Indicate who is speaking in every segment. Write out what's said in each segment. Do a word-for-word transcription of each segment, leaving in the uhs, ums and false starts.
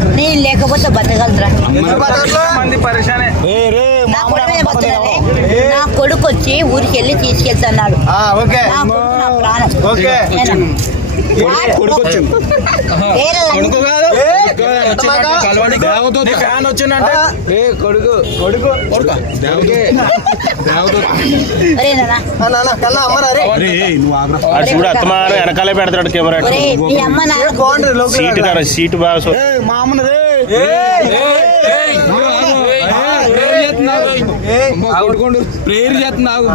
Speaker 1: నేను లేకపోతే బతకగలరా? నా కొడుకు వచ్చి ఊరికి వెళ్ళి తీసుకెళ్తున్నాడు. నా కొడుకు నా ప్రాణం.
Speaker 2: చూడు అత్తమా వెనకాలే పెడతాడు కెమెరా. సీటు కదా సీటు బాగా
Speaker 3: ప్రేయర్ చేస్తున్నావు.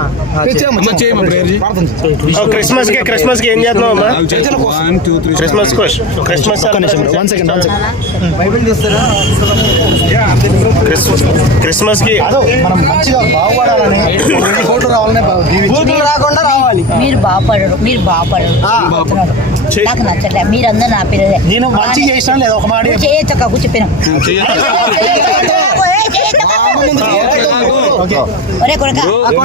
Speaker 2: క్రిస్మస్ కి క్రిస్మస్ కి ఏం చేస్తున్నావు అమ్మా? క్రిస్మస్ క్రిస్మస్ క్రిస్మస్ కి
Speaker 1: మీరు బాగుపడరు, మీరు బాగుపడరు. నాకు నచ్చట్లే. మీరందరూ నా పిల్లలే.
Speaker 4: నేను మంచి చేసిన లేదా ఒక మాట
Speaker 1: చేయొచ్చక కూర్చోపోయినా ఒరే కొడుక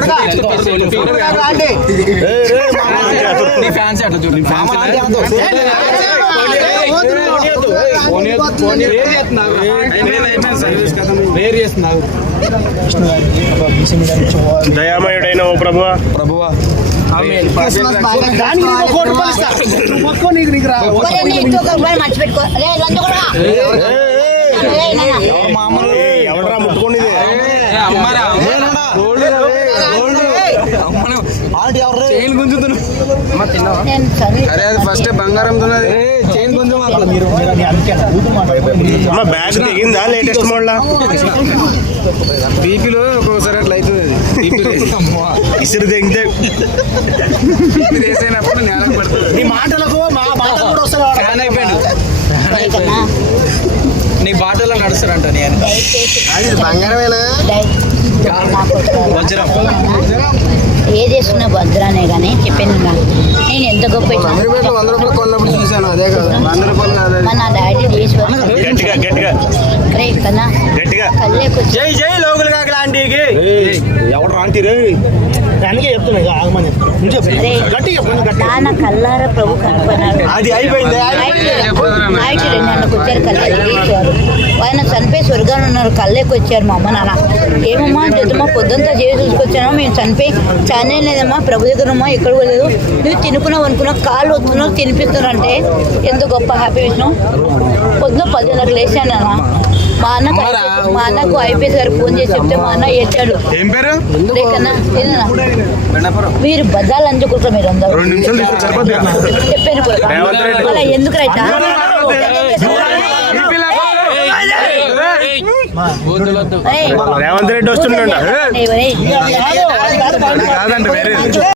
Speaker 2: దయామయుడైన ఓ ప్రభువా ప్రభువా
Speaker 1: మర్చిపెట్టుకో.
Speaker 2: ఎవడరా ముట్టుకోండి
Speaker 3: అరే అది ఫస్ట్ బంగారం
Speaker 2: బ్యాగ్ దిగిందా లేటెస్ట్ మోడల్?
Speaker 3: బీపీలో ఒక్కొక్కసారి అట్లా అవుతుంది.
Speaker 2: ఇసురు దిగితే
Speaker 3: వేసైనప్పుడు నేల పడుతుంది.
Speaker 4: నీ మాటలకు మా బాధ కూడా వస్తారు.
Speaker 3: ఫ్యాన్ అయిపోయాడు. నీ బాటలో నడుస్తారంట. నేను బంగారమేనా వజ్రం
Speaker 1: ఏది వేసుకున్నా భద్రానే కానీ చెప్పాను. నేను ఎంత గొప్ప
Speaker 3: వంద రూపాయలు కొన్నప్పుడు చూసాను. అదే కదా వంద రూపాయలు కాదు.
Speaker 1: నా డాడీ
Speaker 2: గట్టిగా గట్టిగా
Speaker 1: కన్నా
Speaker 2: గట్టిగా
Speaker 4: జై జై లోకల్ కాకల ఆంటీకి
Speaker 2: ఎవడు రాంటీరే
Speaker 4: దానికే చెప్తున్నా ఆగమని
Speaker 1: నాన్న కల్లారా ప్రభు కనపడినాడు.
Speaker 4: అది అయిపోయింది.
Speaker 1: నైట్ రెండు గంటలకు వచ్చారు. కళ్ళేవారు ఆయన చనిపోయి స్వర్గాన్ని ఉన్నారు. కళ్ళేకి వచ్చారు మా అమ్మ నాన్న. ఏమమ్మా చేద్దమ్మా పొద్దుంతా చేసి చూసుకొచ్చానో మేము చనిపోయి చానే లేదమ్మా ప్రభు దగ్గరమ్మా ఎక్కడ పోలేదు. నువ్వు తినుకున్నావు అనుకున్నావు కాళ్ళు వస్తున్నావు తినిపిస్తున్నావు అంటే ఎంత గొప్ప హ్యాపీ విషయం. పొద్దున పదిన్నరకు లేచాను అన్న. మా అన్న మా అన్నకు ఐపీఎస్ గారు ఫోన్ చేసి చెప్తే మా అన్న ఏడ్చాడు. లేకన్నా మీరు బజార్లు అందుకుంటారు మీరు అందరూ చెప్పాను కూడా. అలా ఎందుకు రైతా
Speaker 2: రేవంత్ రెడ్డి వస్తుండ